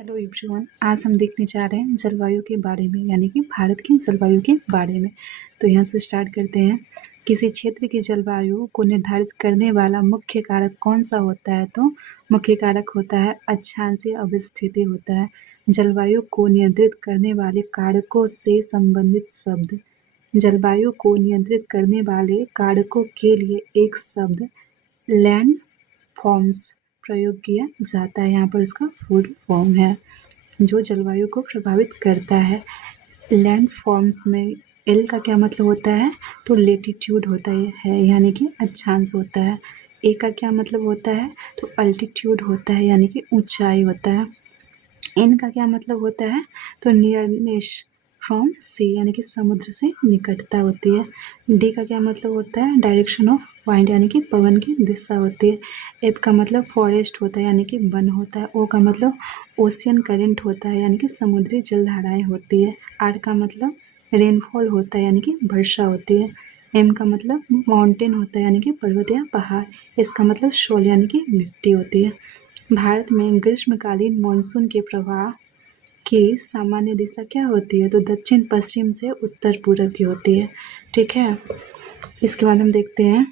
Hello everyone. आज हम देखने जा रहे हैं जलवायु के बारे में, यानी कि भारत की जलवायु के बारे में। तो यहाँ से स्टार्ट करते हैं। किसी क्षेत्र की जलवायु को निर्धारित करने वाला मुख्य कारक कौन सा होता है? तो मुख्य कारक होता है अक्षांशीय अवस्थिति होता है। जलवायु को नियंत्रित करने वाले कारकों से संबंधित शब्द। जलवायु को नियंत्रित करने वाले कारकों के लिए एक शब्द लैंड फॉर्म्स प्रयोग किया जाता है। यहाँ पर उसका फुल फॉर्म है जो जलवायु को प्रभावित करता है। लैंड फॉर्म्स में एल का क्या मतलब होता है? तो लेटीट्यूड होता है, यानी कि अक्षांश होता है। ए का क्या मतलब होता है? तो अल्टीट्यूड होता है, यानी कि ऊंचाई होता है। एन का क्या मतलब होता है? तो नियरनेस फ्रॉम सी, यानी कि समुद्र से निकटता होती है। डी का क्या मतलब होता है? डायरेक्शन ऑफ वाइंड, यानी कि पवन की दिशा होती है। एफ का मतलब फॉरेस्ट होता है, यानी कि वन होता है। ओ का मतलब ओशियन करंट होता है, यानी कि समुद्री जलधाराएं होती है। आर का मतलब रेनफॉल होता है, यानी कि वर्षा होती है। एम का मतलब माउंटेन होता है, यानी कि पर्वत या पहाड़। इसका मतलब शोल, यानी कि मिट्टी होती है। भारत में ग्रीष्मकालीन मानसून के प्रवाह की सामान्य दिशा क्या होती है? तो दक्षिण पश्चिम से उत्तर पूर्व की होती है। ठीक है, इसके बाद हम देखते हैं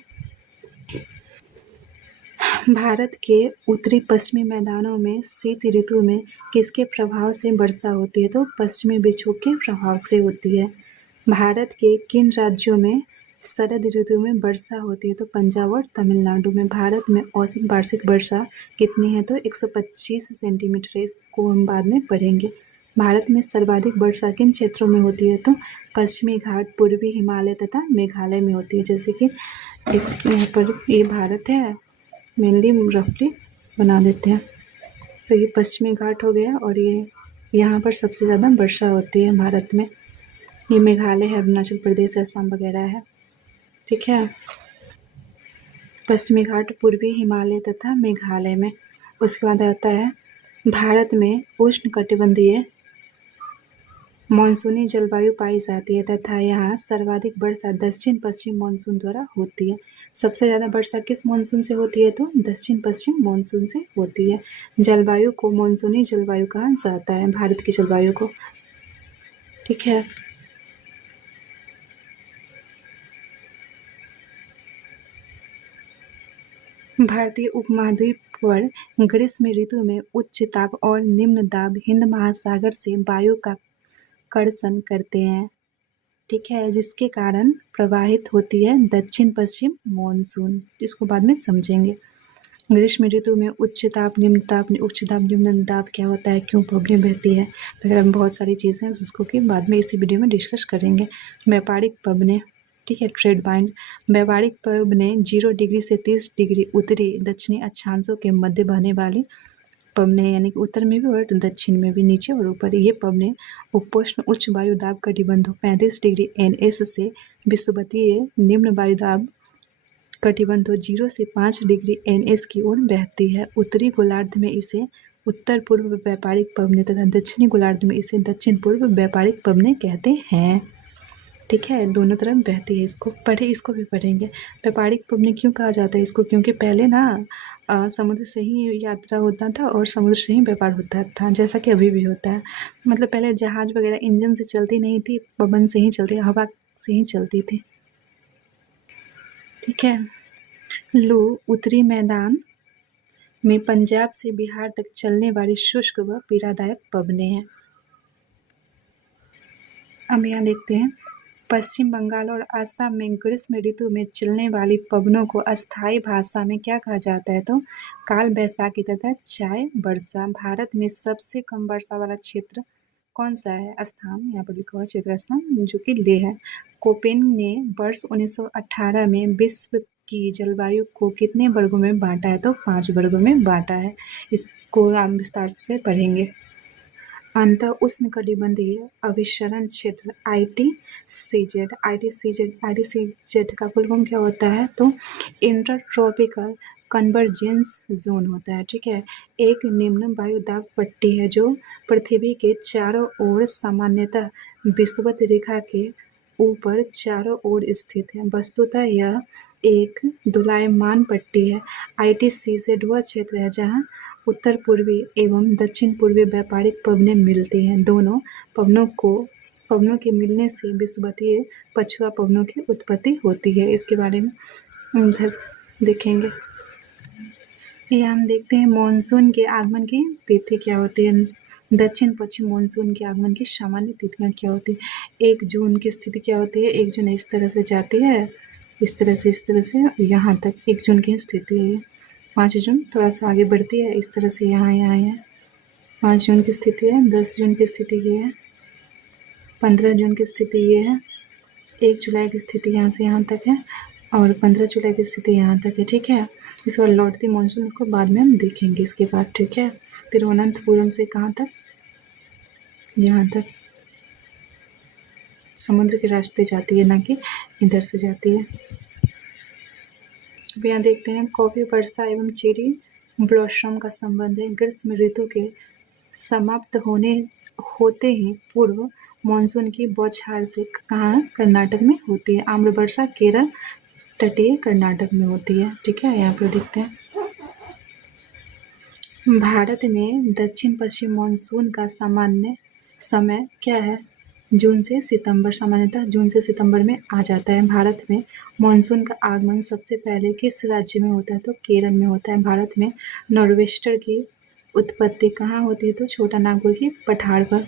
भारत के उत्तरी पश्चिमी मैदानों में शीत ऋतु में किसके प्रभाव से वर्षा होती है? तो पश्चिमी विक्षोभ के प्रभाव से होती है। भारत के किन राज्यों में शरद ऋतु में वर्षा होती है? तो पंजाब और तमिलनाडु में। भारत में औसत वार्षिक वर्षा कितनी है? तो 125 सेंटीमीटर है। इसको हम बाद में पढ़ेंगे। भारत में सर्वाधिक वर्षा किन क्षेत्रों में होती है? तो पश्चिमी घाट, पूर्वी हिमालय तथा मेघालय में होती है। जैसे कि यहाँ पर ये भारत है, मेनली रफली बना देते हैं। तो ये पश्चिमी घाट हो गया और ये यहाँ पर सबसे ज़्यादा वर्षा होती है भारत में। ये मेघालय है, अरुणाचल प्रदेश, असम वगैरह है। ठीक है, पश्चिमी घाट, पूर्वी हिमालय तथा मेघालय में। उसके बाद आता है भारत में उष्णकटिबंधीय मानसूनी जलवायु पाई जाती है तथा यहाँ सर्वाधिक वर्षा दक्षिण पश्चिम मानसून द्वारा होती है। सबसे ज़्यादा वर्षा किस मानसून से होती है? तो दक्षिण पश्चिम मानसून से होती है। जलवायु को मानसूनी जलवायु कहा जाता है, भारत की जलवायु को। ठीक है, भारतीय उपमहाद्वीप पर ग्रीष्म ऋतु में उच्च दाब और निम्न दाब हिंद महासागर से वायु का कर्षण करते हैं। ठीक है, जिसके कारण प्रवाहित होती है दक्षिण पश्चिम मानसून। इसको बाद में समझेंगे। ग्रीष्म ऋतु में उच्च दाब निम्न दाब, उच्च दाब निम्न दाब क्या होता है, क्यों पवनें बहती है वगैरह में बहुत सारी चीज़ें हैं, उसको कि बाद में इसी वीडियो में डिस्कस करेंगे। व्यापारिक पवनें, ठीक है, ट्रेड वाइंड। व्यापारिक पवनें 0 डिग्री से 30 डिग्री उत्तरी दक्षिणी अक्षांशों के मध्य बहने वाली पवनें, यानी कि उत्तर में भी और दक्षिण में भी, नीचे और ऊपर। ये पवनें उपोष्ण उच्च वायुदाब कटिबंधों 35 डिग्री NS से विषुवतीय निम्न वायुदाब कटिबंधों 0 से 5 डिग्री NS की ओर बहती है। उत्तरी गोलार्ध में इसे उत्तर पूर्व व्यापारिक पवनें तथा दक्षिणी गोलार्ध में इसे दक्षिण पूर्व व्यापारिक पवनें कहते हैं। ठीक है, दोनों तरफ बहती है। इसको पढ़े, इसको भी पढ़ेंगे। व्यापारिक पवनें क्यों कहा जाता है इसको? क्योंकि पहले ना समुद्र से ही यात्रा होता था और समुद्र से ही व्यापार होता था, जैसा कि अभी भी होता है। मतलब पहले जहाज वगैरह इंजन से चलती नहीं थी, पवन से ही चलती, हवा से ही चलती थी। ठीक है, लू उत्तरी मैदान में पंजाब से बिहार तक चलने वाली शुष्क व पीड़ादायक पवनें हैं। अब यहाँ देखते हैं, पश्चिम बंगाल और असम में ग्रीष्म ऋतु में चलने वाली पवनों को अस्थायी भाषा में क्या कहा जाता है? तो काल बैसाखी तथा चाय वर्षा। भारत में सबसे कम वर्षा वाला क्षेत्र कौन सा है? स्थान यहाँ पर लिखा हुआ क्षेत्र स्थान, जो कि लेह है। कोपेन ने वर्ष 1918 में विश्व की जलवायु को कितने वर्गों में बांटा है? तो 5 वर्गों में बांटा है। इसको आप विस्तार से पढ़ेंगे। अंत उष्णकटिबंधीय अभिसरण क्षेत्र ITCZ का फुल फॉर्म क्या होता है? तो इंटर ट्रॉपिकल कन्वर्जेंस जोन होता है। ठीक है, एक निम्न वायुदाब पट्टी है जो पृथ्वी के चारों ओर सामान्यतः विषुवत रेखा के ऊपर चारों ओर स्थित है। वस्तुतः यह एक दोलायमान पट्टी है। ITCZ वह क्षेत्र है जहाँ उत्तर पूर्वी एवं दक्षिण पूर्वी व्यापारिक पवनें मिलती हैं। दोनों पवनों के मिलने से विषुवतीय पछुआ पवनों की उत्पत्ति होती है। इसके बारे में उधर देखेंगे। यहाँ हम देखते हैं मानसून के आगमन की तिथि क्या होती है। दक्षिण पश्चिम मानसून के आगमन की सामान्य तिथियाँ क्या होती है। 1 जून की स्थिति क्या होती है। 1 जून इस तरह से जाती है, इस तरह से यहाँ तक 1 जून की स्थिति है। 5 जून थोड़ा सा आगे बढ़ती है, इस तरह से यहाँ है। 5 जून की स्थिति है। 10 जून की स्थिति ये है। 15 जून की स्थिति ये है। 1 जुलाई की स्थिति यहाँ से यहाँ तक है और 15 जुलाई की स्थिति यहाँ तक है। ठीक है, इस बार लौटती मानसून को बाद में हम देखेंगे इसके बाद। ठीक है, तिरुवनंतपुरम से कहाँ तक, यहाँ तक समुद्र के रास्ते जाती है, ना कि इधर से जाती है। अब यहाँ देखते हैं कॉफी वर्षा एवं चेरी ब्लॉसम का संबंध है। ग्रीष्म ऋतु के समाप्त होते ही पूर्व मानसून की बौछार से कहाँ, कर्नाटक में होती है। आम्र वर्षा केरल तटीय कर्नाटक में होती है। ठीक है, यहाँ पर देखते हैं। भारत में दक्षिण पश्चिम मानसून का सामान्य समय क्या है। जून से सितंबर, सामान्यतः जून से सितंबर में आ जाता है। भारत में मानसून का आगमन सबसे पहले किस राज्य में होता है, तो केरल में होता है। भारत में नॉर्वेस्टर की उत्पत्ति कहाँ होती है, तो छोटा नागपुर की पठार पर।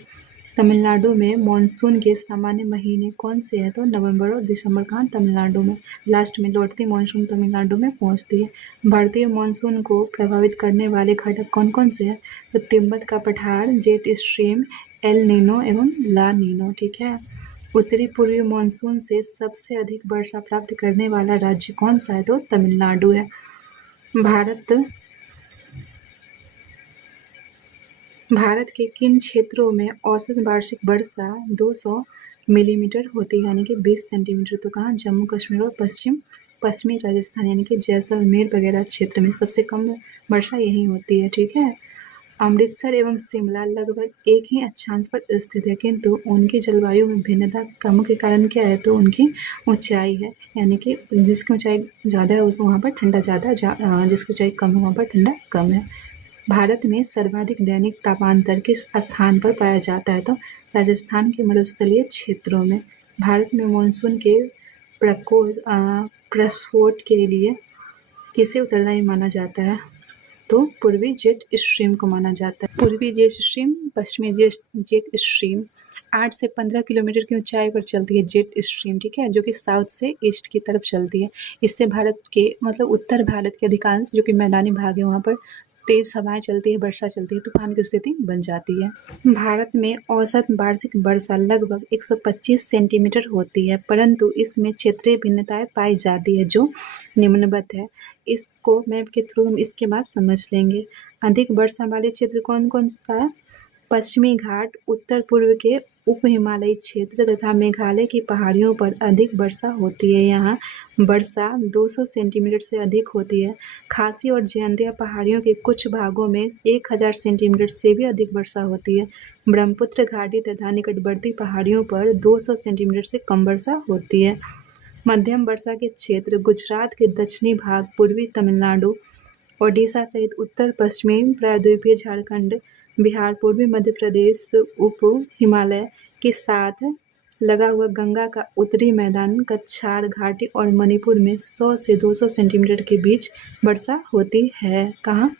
तमिलनाडु में मानसून के सामान्य महीने कौन से हैं, तो नवंबर और दिसंबर। कहाँ, तमिलनाडु में। लास्ट में लौटती मानसून तमिलनाडु में पहुंचती है। भारतीय मानसून को प्रभावित करने वाले घटक कौन कौन से हैं, तो तिब्बत का पठार, जेट स्ट्रीम, एल नीनो एवं ला नीनो। ठीक है, उत्तरी पूर्वी मानसून से सबसे अधिक वर्षा प्राप्त करने वाला राज्य कौन सा है, तो तमिलनाडु है। भारत के किन क्षेत्रों में औसत वार्षिक वर्षा 200 मिलीमीटर होती है, यानी कि 20 सेंटीमीटर। तो कहाँ, जम्मू कश्मीर और पश्चिमी राजस्थान यानी कि जैसलमेर वगैरह क्षेत्र में सबसे कम वर्षा यही होती है। ठीक है, अमृतसर एवं शिमला लगभग एक ही अक्षांश पर स्थित है, किंतु उनकी जलवायु में भिन्नता कम के कारण क्या है, तो उनकी ऊंचाई है। यानी कि जिसकी ऊंचाई ज़्यादा है उस वहाँ पर ठंडा ज़्यादा है, जिसकी ऊंचाई कम है वहाँ पर ठंडा कम है। भारत में सर्वाधिक दैनिक तापांतर किस स्थान पर पाया जाता है, तो राजस्थान के मरुस्थलीय क्षेत्रों में। भारत में मानसून के प्रस्फोट के लिए किसे उत्तरदायी माना जाता है, तो पूर्वी जेट स्ट्रीम को माना जाता है। पूर्वी जेट स्ट्रीम, पश्चिमी जेट स्ट्रीम 8 से 15 किलोमीटर की ऊंचाई पर चलती है जेट स्ट्रीम। ठीक है, जो कि साउथ से ईस्ट की तरफ चलती है। इससे भारत के उत्तर भारत के अधिकांश जो कि मैदानी भाग है वहाँ पर तेज हवाएं चलती है, वर्षा चलती है, तूफान की स्थिति बन जाती है। भारत में औसत वार्षिक वर्षा लगभग 125 सेंटीमीटर होती है, परंतु इसमें क्षेत्रीय भिन्नताएं पाई जाती है जो निम्नवत है। इसको मैप के थ्रू हम इसके बाद समझ लेंगे। अधिक वर्षा वाले क्षेत्र कौन कौन सा है, पश्चिमी घाट, उत्तर पूर्व के उप हिमालयी क्षेत्र तथा मेघालय की पहाड़ियों पर अधिक वर्षा होती है। यहाँ वर्षा 200 सेंटीमीटर से अधिक होती है। खासी और जयंतिया पहाड़ियों के कुछ भागों में 1000 सेंटीमीटर से भी अधिक वर्षा होती है। ब्रह्मपुत्र घाटी तथा निकटवर्ती पहाड़ियों पर 200 सेंटीमीटर से कम वर्षा होती है। मध्यम वर्षा के क्षेत्र गुजरात के दक्षिणी भाग, पूर्वी तमिलनाडु, ओडिशा सहित उत्तर पश्चिमी प्रायद्वीपीय झारखंड, बिहार, पूर्वी मध्य प्रदेश, उप हिमालय के साथ लगा हुआ गंगा का उत्तरी मैदान, कछार घाटी और मणिपुर में 100 से 200 सेंटीमीटर के बीच वर्षा होती है। कहाँ,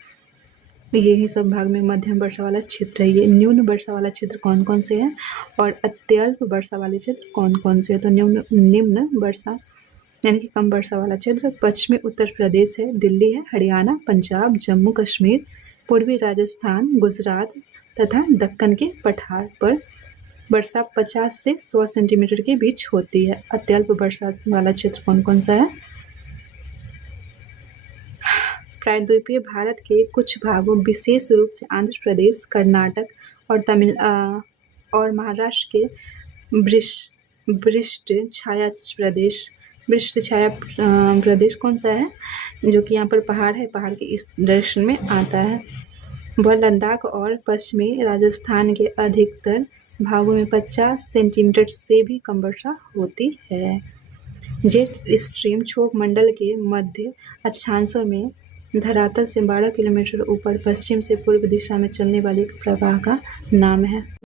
यही सब भाग में मध्यम वर्षा वाला क्षेत्र है। ये न्यून वर्षा वाला क्षेत्र कौन कौन से हैं और अत्यल्प वर्षा वाले क्षेत्र कौन कौन से हैं, तो निम्न वर्षा यानी कि कम वर्षा वाला क्षेत्र पश्चिमी उत्तर प्रदेश है, दिल्ली है, हरियाणा, पंजाब, जम्मू कश्मीर, पूर्वी राजस्थान, गुजरात तथा दक्कन के पठार पर वर्षा 50 से 100 सेंटीमीटर के बीच होती है। अत्यल्प वर्षा वाला क्षेत्र कौन कौन सा है, प्रायद्वीपीय भारत के कुछ भागों विशेष रूप से आंध्र प्रदेश, कर्नाटक और महाराष्ट्र के वृष्ट छाया प्रदेश कौन सा है, जो कि यहाँ पर पहाड़ है, पहाड़ के इस डायरेक्शन में आता है। वह लद्दाख और पश्चिमी राजस्थान के अधिकतर भागों में 50 सेंटीमीटर से भी कम वर्षा होती है। जेट स्ट्रीम क्षोभ मंडल के मध्य अक्षांशों में धरातल से 12 किलोमीटर ऊपर पश्चिम से पूर्व दिशा में चलने वाले एक प्रवाह का नाम है।